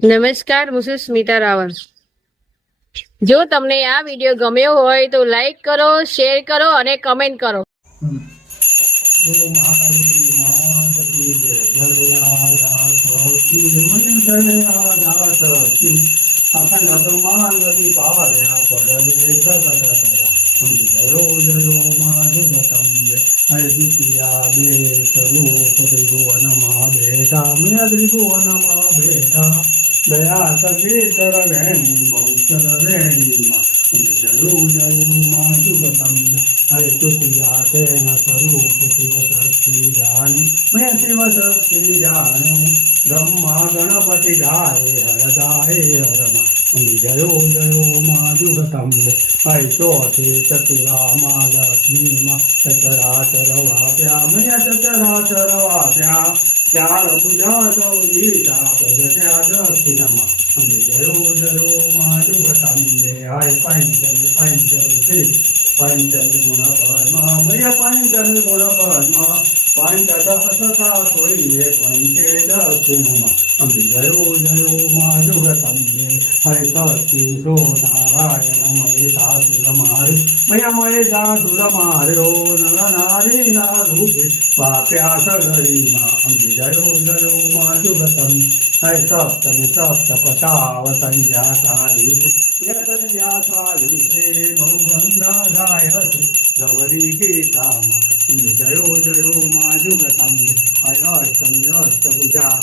નમસ્કાર, હું છું સ્મિતા રાવળ। જો તમને આ વિડીયો ગમ્યો હોય તો લાઈક કરો, શેર કરો અને કમેન્ટ કરો। બોલો મહાકાળી માત કી જય। જળયા રાત કી મન જળયા રાત કી અખંડ બ્રહ્માંડી પાવ્યા પડવે જગત જયો જયો માં જગતંબે હરે દ્વિતીયા બે સ્વરૂપ ત્રિભુવનમાં બેઠા મેં ત્રિભુવનમાં બેઠા દયા સગેતર વેણી બહુચર વેણીમાં જયો જયો માં જગતંબે હરે તૃતીયા તેન સ્વરૂપ શિવ શક્તિ જાણી મેં શિવ શક્તિ જાણ્યું બ્રહ્મા ગણપતિ ગાય હરદાય હરમાં જયો જયો માં જુગતંબે હરે ચોથે ચતુરામા લક્ષ્મીમાં ચચરાચર વાપ્યા મેં ચચરાચર વાપ્યા ચાર પૂજા સૌ ગીતા પ્રગટ્યા દક્ષિણમાં જયો જયો માં જુગતંબે હરે પંચમી પંચમી પંચમી ગુણ પદ્મા મય પંચમી ગુણ પદ્મા પંચતા સોઈએ પંચે દક્ષિણમાં જયો જયો માં જુગતંબે હરે સતી સો નારાયણ મય સાસુર મારે મય મય સાસુર માર્યો નર નારી ના રૂપે પાપ્યા સગરીમાં જયો જયો માં જુગતંબે હરે સપ્તમી સપ્ત પચાવતંજા સારી યતન્યા સારી બહુ ગંગાધાય ગૌરી ગીતામાં જયો જયો માં જુગતંબે હરે અષ્ટમી અષ્ટભુજા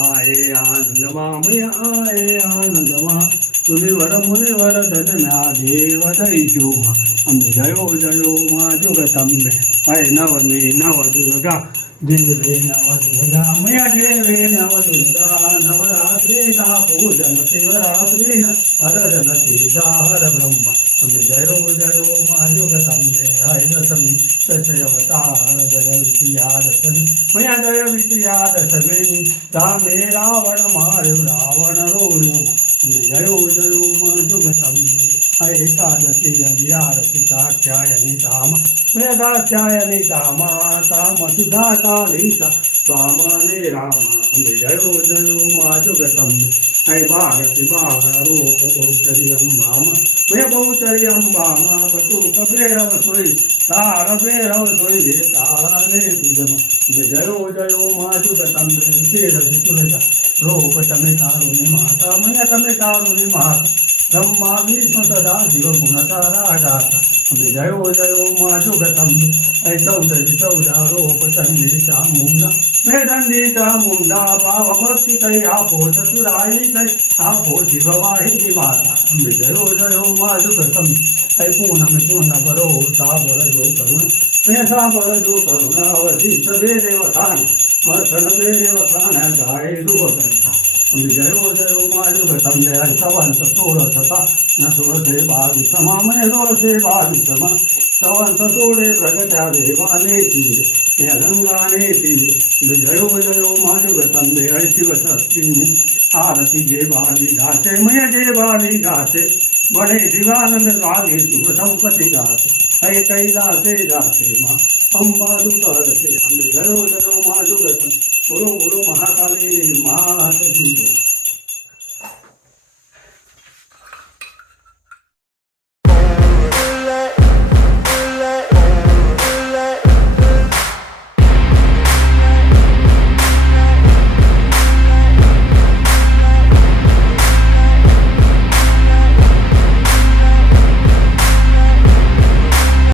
આયે આનંદમાં મય આયે આનંદમાં મુનિવર મુનિવર ધન્યા દેવ દૈત્યોમાં જયો જયો માં જુગતંબે હરે નવમી નવ દુર્ગા દેવે નવ દુર્ગા મય દેવે નવ દુર્ગા નવરાત્રિના પૂજન શિવરાત્રિના હરજન સીતા હર બ્રહ્મા જયો જયો માં જુગતંબે હરે દશમી દશયવતાર જય વિદ્યા દશમી મય જય વિદ્યા દશમી રામે રાવણ માર્યો રાવણ રોડ્યો જયો જયો માં જુગતંબે હરે એકાદશી અગિયારસી કાત્યાયની તામા મેં કાત્યાયની તામા તામ સુધા કાલિકા સ્વામને રામા જયો જયો માં જુગતંબે હરે ભારતી બાહરૂપ બહુચરી અંબામાં મેં બહુચરી અંબામાં બટુક ભેરવ સોઈ તાર ભેરવ સોઈ તારા રે તુજમાં જયો જયો માં જુગતંબે તેરસી તુલસા રૂપ તમે તારુની માતા મય તમે તારુની માતા બ્રહ્મા વિષ્ણુ સદા શિવ ગુણ તારા ગાતા જયો જયો માં જુગતંબે હરે ચૌદશી ચૌદા રૂપ ચંડી ચામુંડા મેં દંડી ચામુંડા ભાવ ભક્તિ કઈ આપો ચતુરાઈ કઈ આપો શિવવાહિની માતા જયો જયો માં જુગતંબે હરે પૂનમ પૂર્ણ કરો સાબર જો કરુણ મેં સાબર જો કરુણા અવધિ સભે દેવખાન મર્થન બે દેવખાન ગાય રૂપ કરતા જયો જયો માં જુગતંબે હરે સંવંત 16 થતા ન 16 22 મને 16 22 સંવંત 16 પ્રગટ્યા દેવાને તીરે ગંગાને તીરે જયો જયો માં જુગતંબે હરે શિવ શક્તિની આરતી જે ભાવી ગાતે મય જે ભાવી ગાતે બળે શિવાનંદ ગાવે શુભ સંપત્તિ ગાતે હરે કૈલાસે ગાતે માં અંબા દુકરતે જયો જયો માં જુગતંબે બોલો બોલો મહાકાળી માત કી જય।